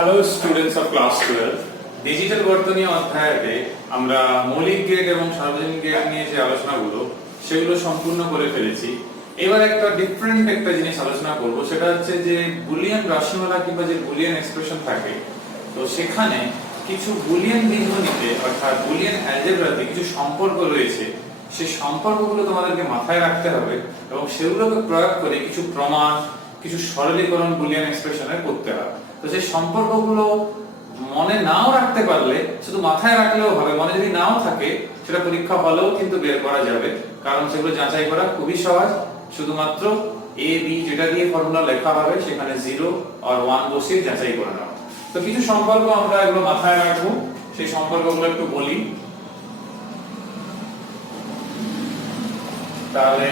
Hello students of class 12 digital বর্তনী অধ্যায়ে আমরা মৌলিক গেট এবং সার্বজনীন গেট নিয়ে যে আলোচনাগুলো সেগুলো সম্পূর্ণ করে ফেলেছি। এবার একটা ডিফারেন্ট একটা জিনিস আলোচনা করব, সেটা হচ্ছে যে বুলিয়ান রাশিমালা কিংবা যে বুলিয়ান এক্সপ্রেশন থাকে, তো সেখানে কিছু বুলিয়ান বীজগণিতে অর্থাৎ বুলিয়ান অ্যালজেব্রাতে কিছু সম্পর্ক রয়েছে। সেই সম্পর্কগুলো তোমাদেরকে মাথায় রাখতে হবে এবং সেগুলোকে প্রয়োগ করে কিছু প্রমাণ, কিছু সরলীকরণ বুলিয়ান এক্সপ্রেশনে করতে হবে। তো সেই সম্পর্কগুলো মনে নাও রাখতে পারলে শুধু মাথায় রাখলেও হবে, মনে যদি নাও থাকে সেটা পরীক্ষা হলেও কিন্তু বের করা যাবে, কারণ সেগুলো যাচাই করা খুবই সহজ। শুধুমাত্র এ বি যেটা দিয়ে ফর্মুলা লেখা হবে সেখানে 0 আর 1 বসিয়ে যাচাই করে নাও। তো কিছু সম্পর্ক আমরা এগুলো মাথায় রাখবো, সেই সম্পর্কগুলো একটু বলি। তাহলে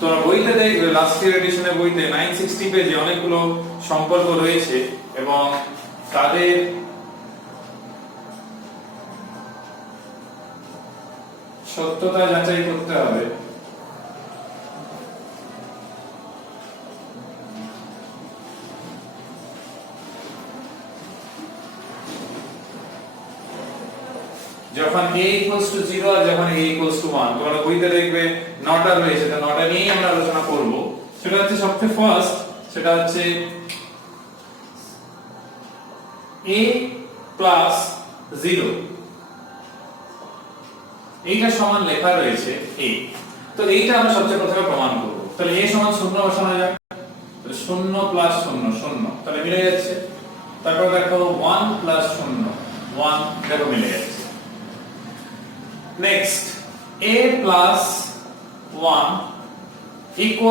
তোমরা বইতে দেখবে, লাস্ট ইয়ার এডিশনের বইতে 960 পেজে অনেকগুলো সম্পর্ক রয়েছে এবং তাদের সত্যতা যাচাই করতে হবে। যখন a = 0 আর যখন a = 1, তোমরা বইতে দেখবে নটা রয়েছে, তো নটা নিয়েই আমরা আলোচনা করব। সেটা হচ্ছে সবচেয়ে ফার্স্ট, সেটা হচ্ছে a + 0, এইটা সমান লেখা রয়েছে a। তো এইটা আমরা সবচেয়ে প্রথমে প্রমাণ করব। তাহলে a সমান 0 বসানো যাক, তাহলে 0 + 0 0, তাহলে মিলে যাচ্ছে। তারপর দেখো 1 + 0 1, দেখো মিলে যাচ্ছে। নেক্সট a + 1 =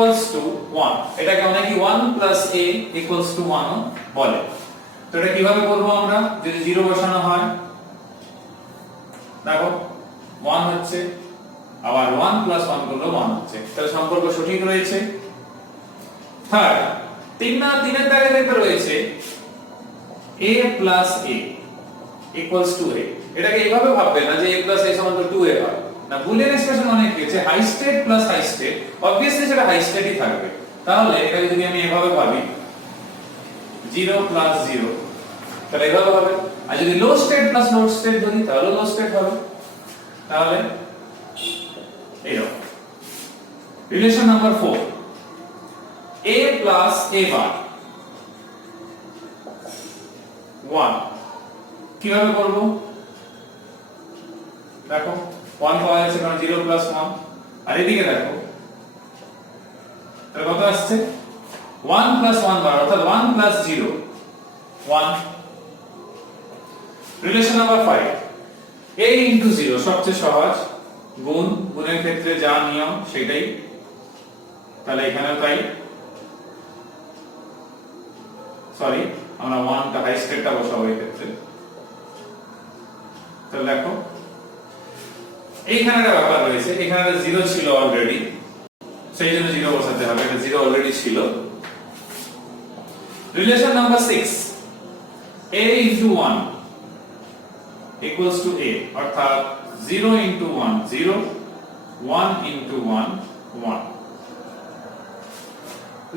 1, এটাকে অনেকে 1 + a = 1 ও বলে। তো এটা কিভাবে করব আমরা, যদি 0 বসানো হয়, দেখো 1 হচ্ছে, আবার 1 + 1 করলে 1 হচ্ছে, তাহলে সম্পর্ক সঠিক রয়েছে। থার্ড, 3 এর দাগে দেখতে রয়েছে a + a = a। এটাকে এইভাবে ভাববে না যে a + a = 2a হয় না, বুলিয়ান এক্সপ্রেশন অনেক আছে, high state + high state, obviously সেটা হাই স্টেটই থাকবে। তাহলে এটা যদি আমি এভাবে ভাবি 0 + 0, তাহলে এভাবে হবে। আর যদি লো স্টেট + লো স্টেট ধরি তাহলে লো স্টেট হবে। তাহলে এরকম। রিলেশন নাম্বার 4, a + a বার 1, কিভাবে করব, দেখো 1 পাওয়া যাচ্ছে কারণ 0 + 1, আর এদিকে দেখো তাহলে কত আসছে 1 + 1 বার, অর্থাৎ 1 + 0 1। রিলেশন নাম্বার 5, a * 0 সবচেয়ে সহজ, গুণের ক্ষেত্রে যা নিয়ম সেটাই, তাহলে এখানেও তাই। সরি, আমরা 1 টা হাই স্টেটটা বসাবো এই ক্ষেত্রে। তাহলে দেখো এইখানে একটা ব্যাপার রয়েছে, এখানে 0 ছিল অলরেডি, সেই জন্য 0 বসাতে হবে, এটা 0 অলরেডি ছিল। রিলেশন নাম্বার 6, a * 1 = a, অর্থাৎ 0 * 1 0, 1 * 1 1।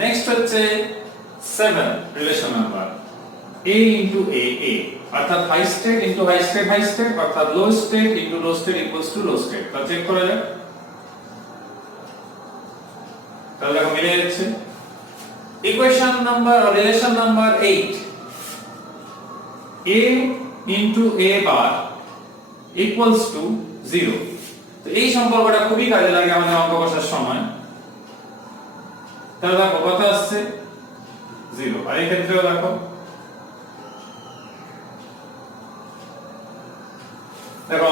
নেক্সট হচ্ছে 7 relation number, a * a a, অর্থাৎ high state * high state high state, অর্থাৎ low state * low state = low state. তাহলে চেক করা যাক, তাহলে দেখো মিলে যাচ্ছে। Equation number relation number 8, a * a bar = 0। তো এই সম্পর্কটা খুবই কাজে লাগে আমাদের অঙ্ক কষার সময়। তাহলে দেখো কত আসছে 0, আর এই ক্ষেত্রেও দেখো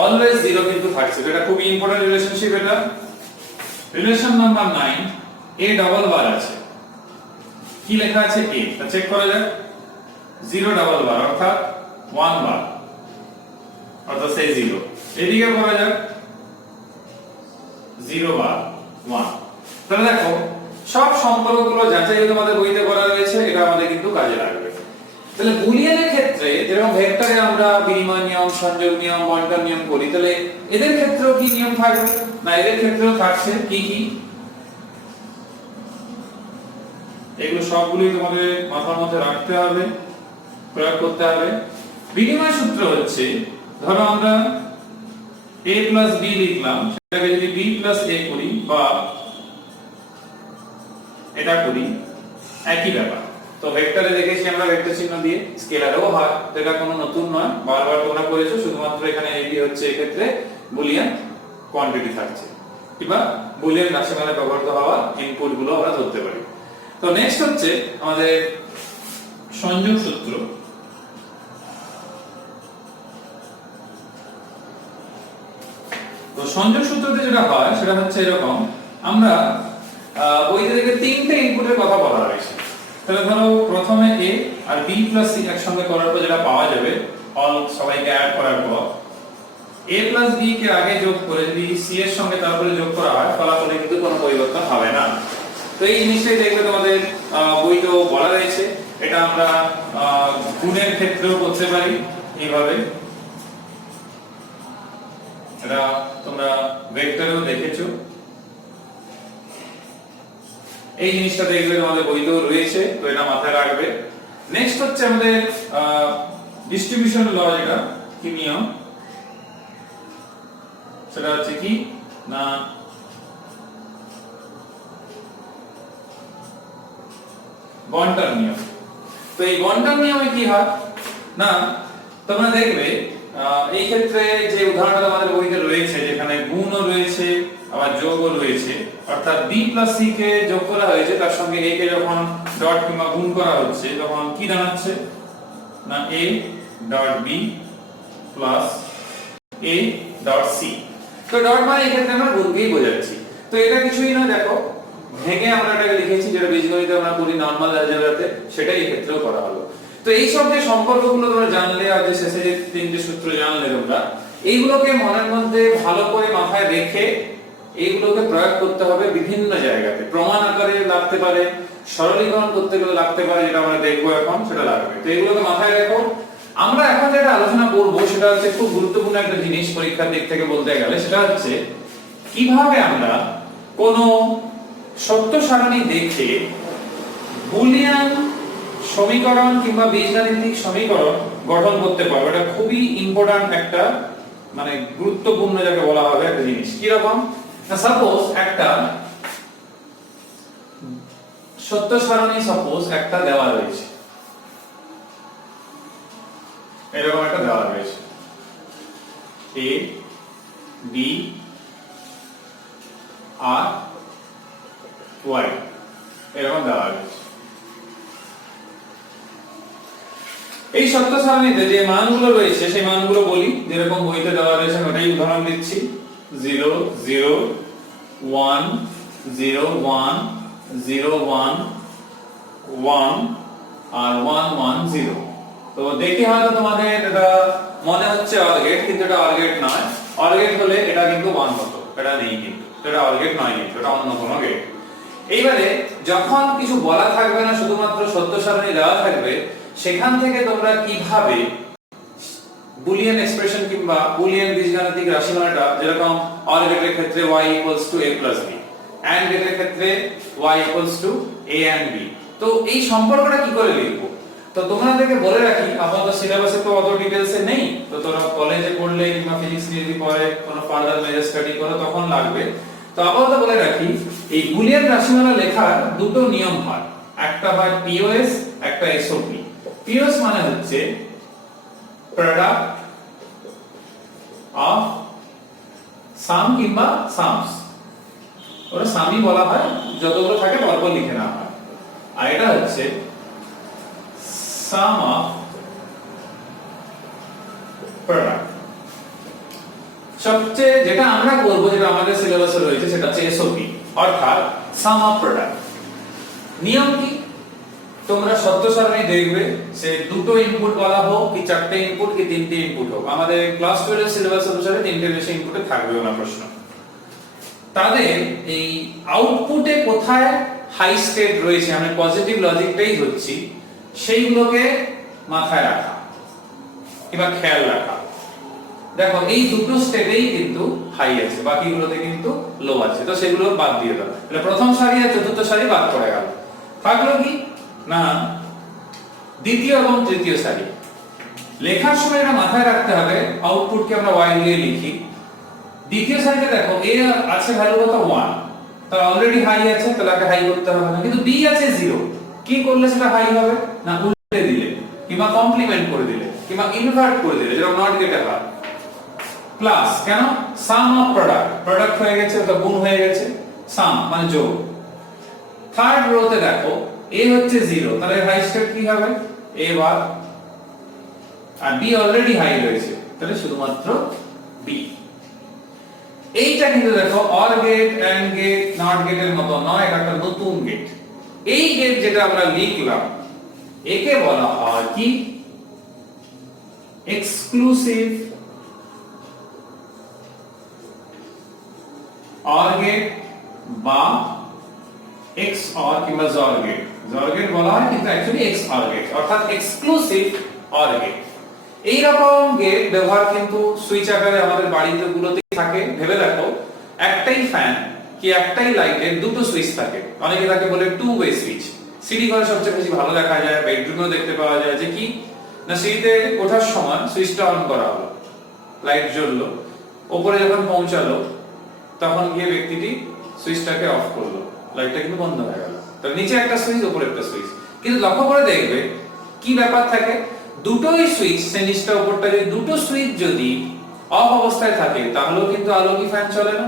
অলওয়েজ 0 কিন্তু থাকছে, এটা খুবই ইম্পর্টেন্ট রিলেশনশিপ। এটা রিলেশন নাম্বার 9, a ডাবল বার আছে, কি লেখা আছে a, তা চেক করা যাক। 0 ডাবল বার, অর্থাৎ 1 বার, অর্থাৎ সেই 0। এদিকে করা যাক 0 বার 1। তাহলে দেখো সব সম্পর্কগুলো যাচাই তোমাদের বইতে করা রয়েছে, এটা আমাদের কিন্তু কাজে লাগবে। তাহলে বুলিয়ানের ক্ষেত্রে যেরকম ভেক্টরে আমরা বিনিময় নিয়ম, সংযোগ নিয়ম, বন্টন নিয়ম করি, তাহলে এদের ক্ষেত্রেও কি নিয়ম থাকবে না, এদের ক্ষেত্রেও থাকছে কি কি, এগুলো সবগুলোই তোমাদের মাথার মধ্যে রাখতে হবে। প্রয়োগ করতে হবে। বিনিময় সূত্র হচ্ছে, ধরো আমরা a প্লাস b লিখলাম, সেটাকে যদি b প্লাস a করি বা এটা করি, একই ব্যাপার। তো ভেক্টরে দেখেছি আমরা ভেক্টর চিহ্ন দিয়ে, স্কেলারেও হয়, এটা কোনো নতুন নয়, বারবার তোমরা করেছো, শুধুমাত্র এখানে ab হচ্ছে এক্ষেত্রে বুলিয়ান কোয়ান্টিটি থাকছে, কিংবা বুলিয়ান রাশিমালায় ব্যবহৃত হওয়া ইনপুট গুলো আমরা ধরতে পারি। তো নেক্সট হচ্ছে আমাদের সংযোগ সূত্র। তো সংযোগ সূত্রতে যেটা হয় সেটা হচ্ছে এরকম, আমরা বইতে দেখে তিনটে ইনপুটের কথা বলা হয়েছে। তাহলে ধরো প্রথমে a আর b প্লাস c একসঙ্গে করার পর যেটা পাওয়া যাবে, অল সবাইকে অ্যাড করার পর a প্লাস b কে আগে যোগ করে যদি c এর সঙ্গে তারপরে যোগ করা হয়, ফলাফলে কিন্তু কোনো পরিবর্তন হবে না। তো এই জিনিসটাই দেখবে তোমাদের বইতেও বলা রয়েছে। এটা আমরা গুণের ক্ষেত্রেও করতে পারি এইভাবে, এটা তোমরা ভেক্টরেও দেখেছো। এই জিনিসটা দেখবে তোমাদের বইতেও রয়েছে, তো এটা মাথায় রাখবে। নেক্সট হচ্ছে আমাদের ডিস্ট্রিবিউশন ল, যেটা কি নিয়ম, সেটা হচ্ছে কি না বন্টন নিয়ম। তো এই বন্টন নিয়মে কি হয় না, তোমরা দেখবে এই ক্ষেত্রে যে উদাহরণটা আমাদের বইতে রয়েছে, যেখানে গুণও রয়েছে আবার যোগও রয়েছে, অর্থাৎ b প্লাস c কে যোগ করা হয়েছে, তার সঙ্গে a কে যখন ডট কিংবা গুণ করা হচ্ছে, তখন কি দাঁড়াচ্ছে না a dot b plus a dot c। তো ডট মানে এই ক্ষেত্রে আমরা গুণকেই বোঝাচ্ছি। তো এটা কিছুই না, দেখো ভেঙে আমরা এটাকে লিখেছি, যেটা বীজগণিতে আমরা করি নরমাল অ্যালজেব্রাতে, সেটাই এই ক্ষেত্রেও করা হলো। তো এই সব যে সম্পর্কগুলো তোমরা জানলে আর যে শেষে যে তিনটে সূত্র জানলে তোমরা, এইগুলোকে মনের মধ্যে ভালো করে মাথায় রেখে এইগুলোকে প্রয়োগ করতে হবে বিভিন্ন জায়গাতে। প্রমাণ আকারে লাগতে পারে, সরলীকরণ করতে গেলে লাগতে পারে, যেটা আমরা দেখবো এখন সেটা লাগবে। তো এইগুলোকে মাথায় রেখো। আমরা এখন যেটা আলোচনা করব সেটা হচ্ছে খুব গুরুত্বপূর্ণ একটা জিনিস পরীক্ষার দিক থেকে বলতে গেলে, সেটা হচ্ছে কিভাবে আমরা কোনো সত্য সারণী দেখে বুলিয়ান সমীকরণ কিংবা বীজগাণিতিক সমীকরণ গঠন করতে পারবো। এটা খুবই ইম্পর্টেন্ট একটা, মানে গুরুত্বপূর্ণ যাকে বলা হবে একটা জিনিস। কি রকম না, সাপোজ একটা সত্য সারণী সাপোজ একটা দেওয়া রয়েছে, এরকম একটা দেওয়া রয়েছে a b r y, এরকম দেওয়া রয়েছে। এই সত্য সারণীতে যে মানগুলো রয়েছে সেই মানগুলো বলি, যেরকম বইতে দেওয়া রয়েছে ওটাই উদাহরণ দিচ্ছি। 0 0 1 0 1 0 1 1 আর 1 1 0। তো দেখে হয়তো তোমাদের এটা মনে হচ্ছে অর গেট, কিন্তু এটা অর গেট নয়। অর গেট হলে এটা কিন্তু 1 হতো, এটা নেই, কিন্তু এটা অর গেট নয়, কিন্তু এটা অন্য কোনো গেট। এইবারে যখন কিছু বলা থাকবে না, শুধুমাত্র সত্য সারণী দেওয়া থাকবে, সেখান থেকে তোমরা কিভাবে বুলিয়ান এক্সপ্রেশন কিংবা বুলিয়ান বীজগাণিতিক রাশিমালাটা, যেরকম অর গেটের ক্ষেত্রে y a plus b, and গেটের ক্ষেত্রে y a and b, তো এই সম্পর্কটা কি করে লিখবো? তো তোমাদেরকে বলে রাখি, আপাতত সিলেবাসে তো অত ডিটেইলসে নেই, তো তোমরা কলেজে পড়লে কিংবা ফিজিক্স নিয়ে যদি পড়ে কোনো ফার্দার মেজর স্টাডি করো তখন লাগবে। তো আপাতত বলে রাখি, এই বুলিয়ান রাশিমালা লেখার দুটো নিয়ম হয়, একটা হয় পিওএস, একটা এসওপি। পিওএস মানে হচ্ছে প্রোডাক্ট অফ সাম কিংবা সামস, ওটা সামই বলা হয়, যতগুলো থাকে পরপর লিখে নেওয়া হয়। আর এটা হচ্ছে সাম অফ প্রোডাক্ট। সবচেয়ে যেটা আমরা করব, যেটা আমাদের সিলেবাসে রয়েছে, সেটা হচ্ছে এসওপি, অর্থাৎ সাম অফ প্রোডাক্ট। নিয়ম কি? তোমরা সত্য সারণী দেখবে, সে দুটো ইনপুট বলা হোক কি চারটে ইনপুট কি তিনটে ইনপুট হোক, আমাদের ক্লাস 12 এর সিলেবাস অনুসারে তিনটে বেশি ইনপুটে থাকবে না প্রশ্ন। তাদের এই আউটপুটে কোথায় হাই স্টেট রয়েছে, আমি পজিটিভ লজিকটাই ধরছি, সেইগুলোকে মাথায় রাখা কিংবা খেয়াল রাখা। দেখো এই দুটো স্টেটেই কিন্তু হাই আছে, বাকিগুলোতে কিন্তু লো আছে, তো সেগুলো বাদ দিয়ে দাও। তাহলে প্রথম সারি আর চতুর্থ সারি বাদ পড়ে গেল। থাকলো কি না দ্বিতীয় এবং তৃতীয় সারি। লেখার সময় এটা মাথায় রাখতে হবে, আউটপুটকে আমরা y দিয়ে লিখি। দ্বিতীয় সারিতে দেখো a আছে ভ্যালু কত 1, তাহলে অলরেডি হাই আছে, তাহলে আগে হাই করতে হবে না। কিন্তু b আছে 0, কি করলে সেটা হাই হবে? না উল্টে দিলে কিংবা কমপ্লিমেন্ট করে দিলে কিংবা ইনভার্ট করে দিলে, যেটা নট গেটে হয়। প্লাস কেন? সাম অফ প্রোডাক্ট, প্রোডাক্ট হয়ে গেছে তো গুণ হয়ে গেছে, সাম মানে যোগ। থার্ড রোতে দেখো a হচ্ছে 0, তাহলে হাই স্টেট কি হবে? a বার, আর b অলরেডি হাই রয়েছে, তাহলে শুধুমাত্র b। এইটা কিন্তু দেখো or gate, and gate, not গেটের মতো নয়, এটা একটা নতুন গেট। এই গেট যেটা আমরা লিখলাম একে বলা হয় কি? এক্সক্লুসিভ অর গেট বা এক্স অর কিংবা জর গেট। জর গেট বলা হয় কিন্তু অ্যাকচুয়ালি এক্স অর গেট, অর্থাৎ এক্সক্লুসিভ অর গেট। এই রকম গেট ব্যবহার কিন্তু সুইচ আকারে আমাদের বাড়িতে গুলোতেই থাকে। ভেবে দেখো, একটাই ফ্যান কি একটাই লাইটের দুটো সুইচ থাকে, অনেকে তাকে বলে টু ওয়ে সুইচ। সিঁড়ি ঘরে সবচেয়ে বেশি ভালো দেখা যায়, বেডরুমেও দেখতে পাওয়া যায় যে কি না, সিঁড়িতে ওঠার সময় সুইচটা অন করা হলো, লাইট জ্বললো, উপরে যখন পৌঁছালো তখন গিয়ে ব্যক্তিটি সুইচটাকে অফ করলো, লাইটটা কিন্তু বন্ধ হয়ে গেল। তাহলে নিচে একটা সুইচ, উপরে একটা সুইচ। কিন্তু লক্ষ্য করে দেখবে কি ব্যাপার থাকে, দুটোই সুইচ, নিচটা উপরটা যদি দুটো সুইচ যদি অফ অবস্থায় থাকে তাহলেও কিন্তু আলো কি ফ্যান চলে না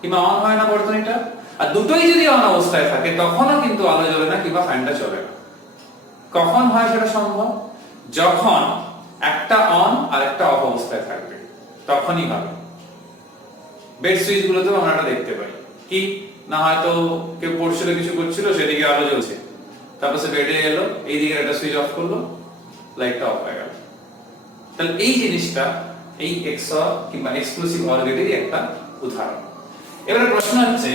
কিংবা অন হয় না বর্তনীটা। আর দুটোই যদি অন অবস্থায় থাকে তখনও কিন্তু আলো জ্বলে না কিংবা ফ্যানটা চলে না। কখন হয় সেটা সম্ভব? যখন একটা অন আর একটা অফ অবস্থায় থাকবে, তখনই হবে। বেড সুইচ গুলোতেও আমরা এটা দেখতে পাই, কি না হয়তো কেউ পড়ছিল, কিছু করছিল, সেদিকে আলো জ্বলছে, তারপর সে বেডে এলো, এইদিকে একটা সুইচ অফ করলো, লাইটটা অফ হয়ে গেল। তাহলে এই জিনিসটা এই এক্সঅর কিংবা এক্সক্লুসিভ অর গেটেরই একটা উদাহরণ। এবারে প্রশ্ন হচ্ছে,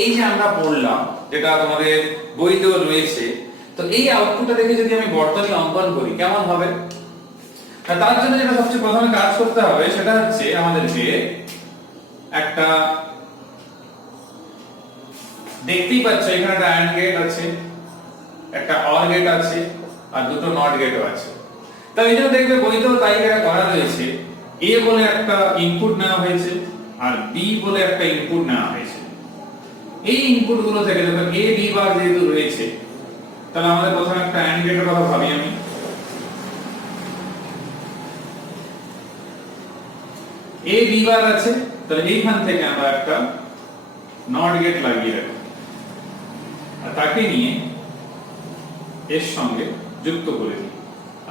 এই যে আমরা পড়লাম যেটা তোমাদের বইতেও রয়েছে, তো এই আউটপুটটা দেখে যদি আমি বর্তনী অঙ্কন করি কেমন হবে? তার জন্য যেটা সবচেয়ে প্রথমে কাজ করতে হবে সেটা হচ্ছে আমাদেরকে একটা, দেখতেই পাচ্ছ এখানে একটা অ্যান্ড গেট আছে, একটা অর গেট আছে, আর দুটো নট গেটও আছে। তাই এই জন্য দেখবে বইতেও তাই এটা করা রয়েছে, এ বলে একটা ইনপুট নেওয়া হয়েছে আর বি বলে একটা ইনপুট নেওয়া হয়েছে। এই ইনপুট গুলো থেকে যখন এ বি বার যেহেতু রয়েছে, তাহলে আমাদের প্রথমে একটা অ্যান্ড গেটের কথা ভাবি আমি। এ বি বার আছে, তাহলে এইখান থেকে আমরা একটা নট গেট লাগিয়ে রাখি আর তাকে নিয়ে এর সঙ্গে যুক্ত করে দিই।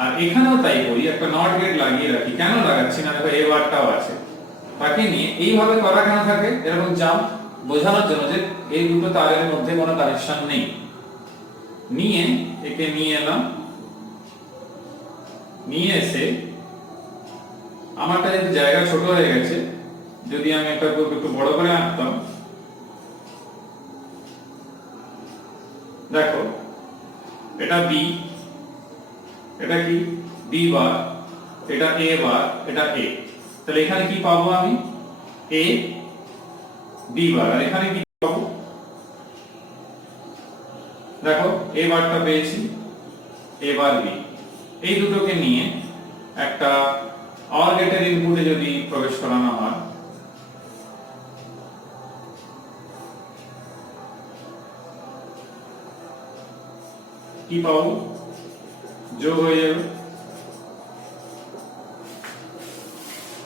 আর এখানেও তাই করি, একটা নট গেট লাগিয়ে রাখি। কেন লাগাচ্ছি না? দেখো এ বারটাও আছে, তাকে নিয়ে এইভাবে করা কেন থাকে এরকম জাম্প, বোঝানোর জন্য যে এই দুটো তারের মধ্যে কোনো কানেকশন নেই। নিয়ে একে নিয়ে এলাম, নিয়ে এসে আমারটা যদি জায়গা ছোট হয়ে গেছে, যদি আমি একটা একটু বড় করে আঁকতাম, দেখো এটা বি, এটা কি বি বার, এটা এ বার, এটা এ। তাহলে এখানে কি পাবো আমি? এ বি বার। আর এখানে কি পাবো? দেখো এ বারটা পেয়েছি, এ বার বি। এই দুটোকে নিয়ে একটা অর গেটের ইনপুটে যদি প্রবেশ করানো হয়, কি পাবো? যোগ হয়ে যাবে।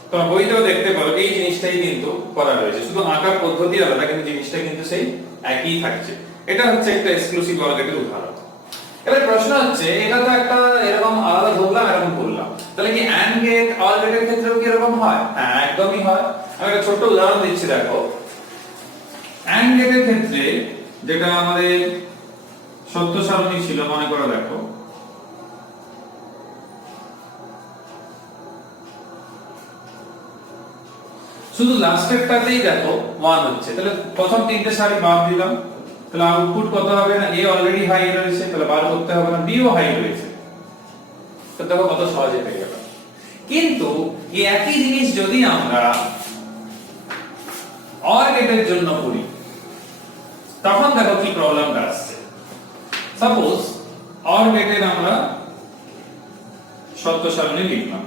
তো বইটাও দেখতে পারো এই জিনিসটাই কিন্তু করা রয়েছে, শুধু আঁকার পদ্ধতি আলাদা কিন্তু জিনিসটা কিন্তু সেই একই থাকছে। এটা হচ্ছে একটা এক্সক্লুসিভ অর গেটের উদাহরণ। এবার প্রশ্ন হচ্ছে, এটা তো একটা এরকম আলাদা ধরলাম, এরকম বললাম, তাহলে কি অ্যান্ড গেট অর গেটের ক্ষেত্রেও কি এরকম হয়? হ্যাঁ, একদমই হয়। আমি একটা ছোট্ট উদাহরণ দিচ্ছি, দেখো অ্যান্ড গেটের ক্ষেত্রে যেটা আমাদের সত্য সারণী ছিল মনে করো, দেখো শুধু লাস্টেরটাতেই দেখো 1 হচ্ছে, তাহলে প্রথম তিনটে সারি বাদ দিলাম, তাহলে আউটপুট কত হবে? না এ অলরেডি হাই রয়েছে, তাহলে বার করতে হবে না, বি ও হাই রয়েছে, তো দেখো কত সহজে পেয়ে গেল। কিন্তু এই একই জিনিস যদি আমরা অর গেটের জন্য করি, তখন দেখো কি প্রবলেমটা আসছে। সাপোজ অর গেটের আমরা সত্য সারণী লিখলাম।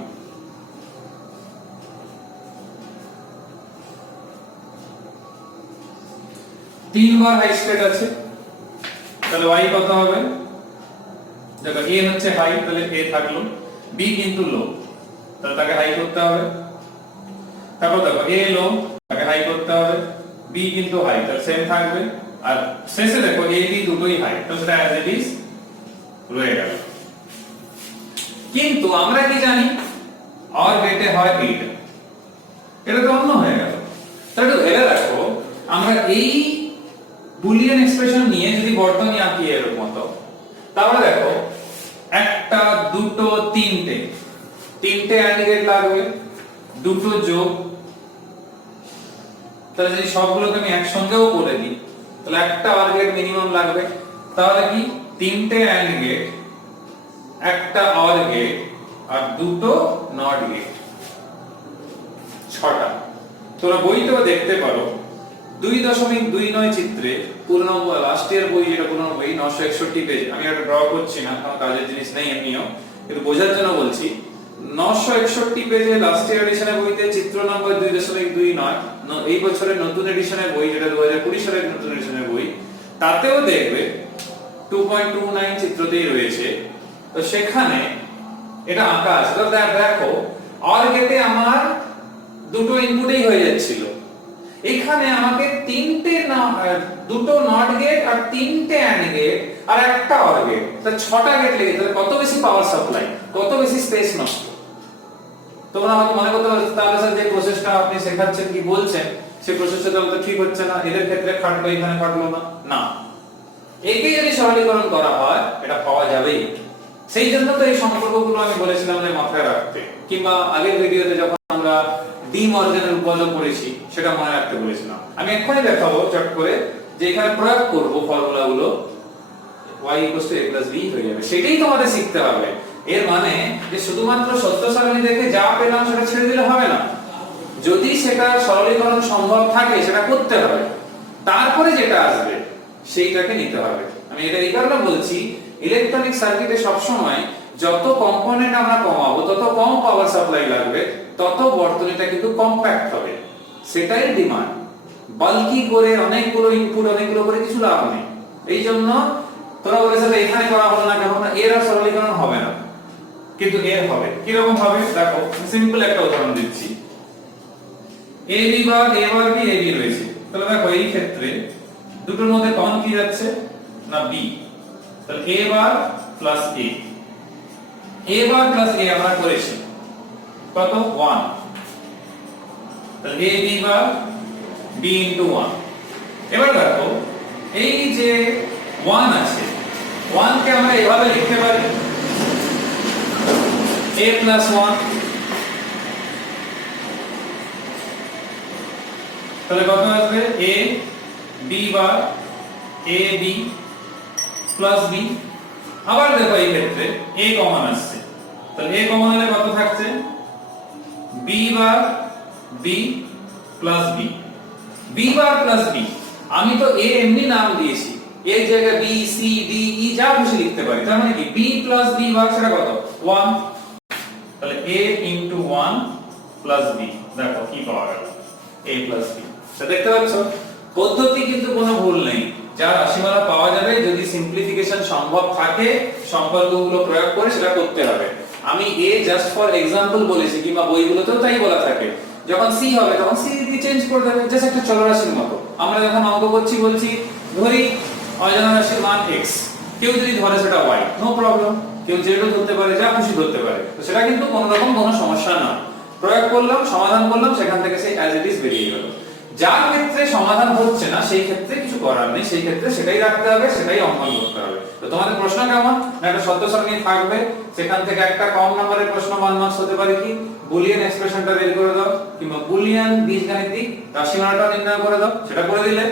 তিনবার হাই স্টেট আছে, তাহলে y কত হবে? দেখো a হচ্ছে হাই, তাহলে a থাকলো, b কিন্তু লো, তাহলে তাকে হাই করতে হবে। তারপর দেখো a লো, তাকে হাই করতে হবে, b কিন্তু হাই, তাহলে সেম থাকবে। আর শেষে দেখো a b দুটোই হাই, তো সেটা অ্যাজ ইট ইজ রয়ে গেল। কিন্তু আমরা কি জানি অর গেটে হয় এইটা, এটা তো অন্য হয়ে গেল। তাহলে একটু ভেবে রাখো, আমরা এই বুলিয়ান এক্সপ্রেশন নিয়ে যদি বর্তনী আঁকি এর মতো, তাহলে দেখো একটা, দুটো, তিনটে অ্যান্ড গেট লাগবে, দুটো যোগ, তাহলে যদি সবগুলোকে আমি একসঙ্গেও করে দিই তাহলে একটা অর গেট মিনিমাম লাগবে। তাহলে কি তিনটে অ্যান্ড গেট, একটা অর গেট আর দুটো নট গেট, 6টা। তোমরা বইতেও দেখতে পারো 2.29 চিত্রে পুরনো লাস্ট ইয়ার বই, যেটা পুরনো বই 961 পেজ, আমি এটা ড্র করছি না কারণ কাজের জিনিস নেই এমনিও, কিন্তু বোঝার জন্য বলছি। 961 পেজে লাস্ট ইয়ার এডিশনের বইতে চিত্র নম্বর 2.29, এই বছরের নতুন এডিশনের বই যেটা 2020 সালের নতুন এডিশনের বই, তাতেও দেখবে 2.29 চিত্রতেই রয়েছে। তো সেখানে এটা আঁকা আছে। তো দেখো অর গেটে আমার দুটো ইনপুটেই হয়ে যাচ্ছিল, এখানে আমাকে দুটো নট গেট আর তিনটে অ্যান্ড গেট আর একটা অর গেট, তাহলে 6টা গেট লেগে, তাহলে কত বেশি পাওয়ার সাপ্লাই, কত বেশি স্পেস নষ্ট। তোমরা হয়তো মনে করতে পারো তাহলে স্যার যে প্রসেসটা আপনি শেখাচ্ছেন কি বলছেন সেই প্রসেসটা তাহলে তো ঠিক হচ্ছে না, এদের ক্ষেত্রে খাটলো এখানে খাটলো না। না, একে যদি সরলীকরণ করা হয় এটা পাওয়া যাবেই। সেই জন্য তো এই সম্পর্কগুলো আমি বলেছিলাম যে মাথায় রাখতে, কিংবা আগের ভিডিওতে যখন আমরা ডি মর্গানের উপপাদ্য পড়েছি সেটা মনে রাখতে বলেছিলাম। আমি এক্ষুনি দেখাবো চট করে যে এখানে প্রয়োগ করব ফর্মুলাগুলো, y a b হয়ে যাবে। সেটাই তোমাদের শিখতে হবে। এর মানে যে শুধুমাত্র সত্য সারণী দেখে যা পেলাম সেটা ছেড়ে দিলে হবে না, যদি সেটা সরলীকরণ সম্ভব থাকে সেটা করতে হবে, তারপরে যেটা আসবে সেইটাকে নিতে হবে। আমি এটা এই কারণে বলছি, ইলেকট্রনিক সার্কিটে সবসময় যত কম্পোনেন্ট আমরা কমাবো তত কম পাওয়ার সাপ্লাই লাগবে, তত বর্তনীটা কিন্তু কম্প্যাক্ট হবে, সেটাই ডিমান্ড। বাল্কি করে অনেকগুলো ইনপুট অনেকগুলো করে কিছু লাভ নেই। এই জন্য তোরা বলেছে যে এখানে করা হলো না কেন, এর আর সরলীকরণ হবে না, কিন্তু এর হবে। কি রকম হবে দেখো, সিম্পল একটা উদাহরণ দিচ্ছি। a b bar a bar b a b রয়েছে, তাহলে দেখো এই ক্ষেত্রে দুটোর মধ্যে কমন কি যাচ্ছে না b, তাহলে a bar plus a bar plus a আমরা করেছি কত 1, তাহলে a b bar b into 1। এবার দেখো এই যে 1 আছে, 1 কে আমরা এভাবে লিখতে পারি a plus 1, তাহলে কত আসবে a b bar a b plus b। আবার দেখো এই ক্ষেত্রে a কমন আসছে, তাহলে a কমন হলে কত থাকছে b বার b plus b, b বার plus b। আমি তো a এমনি নাম দিয়েছি, এর জায়গায় b c d e যা খুশি লিখতে পারি, তার মানে কি b plus b বার সেটা কত 1, তাহলে a into 1 plus b, দেখো কি পাওয়া গেল a plus b। তো দেখতে পাচ্ছ পদ্ধতি কিন্তু কোনো ভুল নেই, যার রাশিমালা পাওয়া যাবে যদি সিম্পলিফিকেশন সম্ভব থাকে, সম্পর্কগুলো প্রয়োগ করে সেটা করতে হবে। আমি a জাস্ট ফর एग्जांपल বলেছি, কিংবা বইগুলোতেও তাই বলা থাকে, যখন c হবে তখন c দিয়ে চেঞ্জ করে দেবে, জাস্ট একটা চলরাশির মতো। আমরা যখন অঙ্ক করছি বলছি ধরি অজানা রাশির মান x, কেউ যদি ধরে সেটা y, নো প্রবলেম, কেউ যেটা ধরতে পারে, যা খুশি ধরতে পারে, তো সেটা কিন্তু কোনো রকম কোনো সমস্যা না। প্রয়োগ করলাম, সমাধান করলাম, সেখান থেকে সেই অ্যাজ ইট ইজ বেরিয়ে গেল। যার ক্ষেত্রে সমাধান হচ্ছে না সেই ক্ষেত্রে কিছু করার নেই, সেই ক্ষেত্রে সেটাই রাখতে হবে, সেটাই অঙ্কন করতে হবে। তো তোমাদের প্রশ্ন কেমন না, একটা সত্য সারণী থাকবে, সেখান থেকে একটা কম নম্বরের প্রশ্ন 1 মার্কস হতে পারে কি বুলিয়ান এক্সপ্রেশনটা বের করে দাও, কিংবা বুলিয়ান বীজগাণিতিক রাশিমালাটা নির্ণয় করে দাও, সেটা করে দিলে।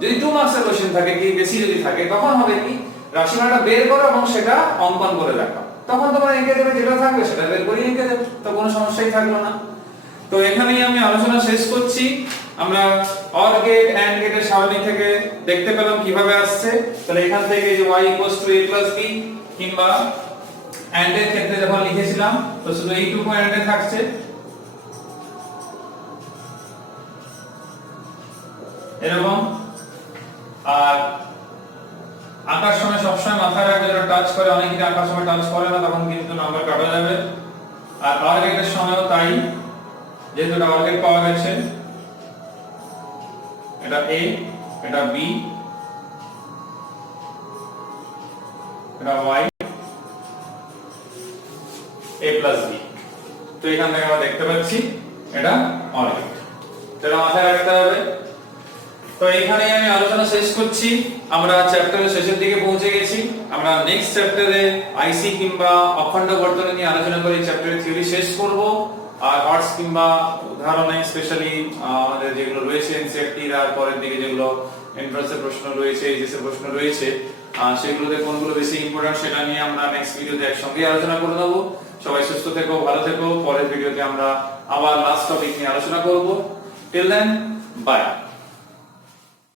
যদি 2 মার্কসের কোশ্চেন থাকে কি বেশি যদি থাকে, তখন হবে কি রাশিমালাটা বের করো এবং সেটা অঙ্কন করে দেখাও, তখন তোমরা এঁকে দেবে, যেটা থাকবে সেটা বের করে এঁকে দেবে, তো কোনো সমস্যাই থাকলো না। তো এখানেই আমি আলোচনা শেষ করছি। আমরা অর গেট এন্ড গেটের সারণী থেকে দেখতে পেলাম কিভাবে আসছে, তাহলে এখান থেকে যে y a plus b কিংবা এন্ড এর ক্ষেত্রে যখন লিখেছিলাম তো শুধু এইটুকু এন্ড এ থাকছে, এরকম। আর আঁকার সময় সবসময় মাথায় রাখবে, যারা টাচ করে, অনেকে আঁকার সময় টাচ করে না, তখন কিন্তু নাম্বার কাটা যাবে। আর টার্গেটের সময়ও তাই, যেহেতু টার্গেট পাওয়া গেছে, এটা এ, এটা বি, এটা ওয়াই, এ প্লাস বি। তো এখান থেকে আমরা দেখতে পাচ্ছি এটা অর্গেট, এটা মাথায় রাখতে হবে। তো এখানেই আমি আলোচনা শেষ করছি। আমরা চ্যাপ্টারের শেষের দিকে পৌঁছে গেছি। আমরা নেক্সট চ্যাপ্টারে আইসি কিংবা অখণ্ড বর্তনী নিয়ে আলোচনা করে চ্যাপ্টারের থিওরি শেষ করব। আর আর্টস কিংবা উদাহরণে স্পেশালি আমাদের যেগুলো রয়েছে এনসিইআরটি আর পরের দিকে যেগুলো এন্ট্রান্সের প্রশ্ন রয়েছে, এইচএস এর প্রশ্ন রয়েছে, সেগুলোতে কোনগুলো বেশি ইম্পর্টেন্ট সেটা নিয়ে আমরা নেক্সট ভিডিওতে একসঙ্গে আলোচনা করে নেব। সবাই সুস্থ থেকো, ভালো থেকো। পরের ভিডিওতে আমরা আবার লাস্ট টপিক নিয়ে আলোচনা করব। Till then, by.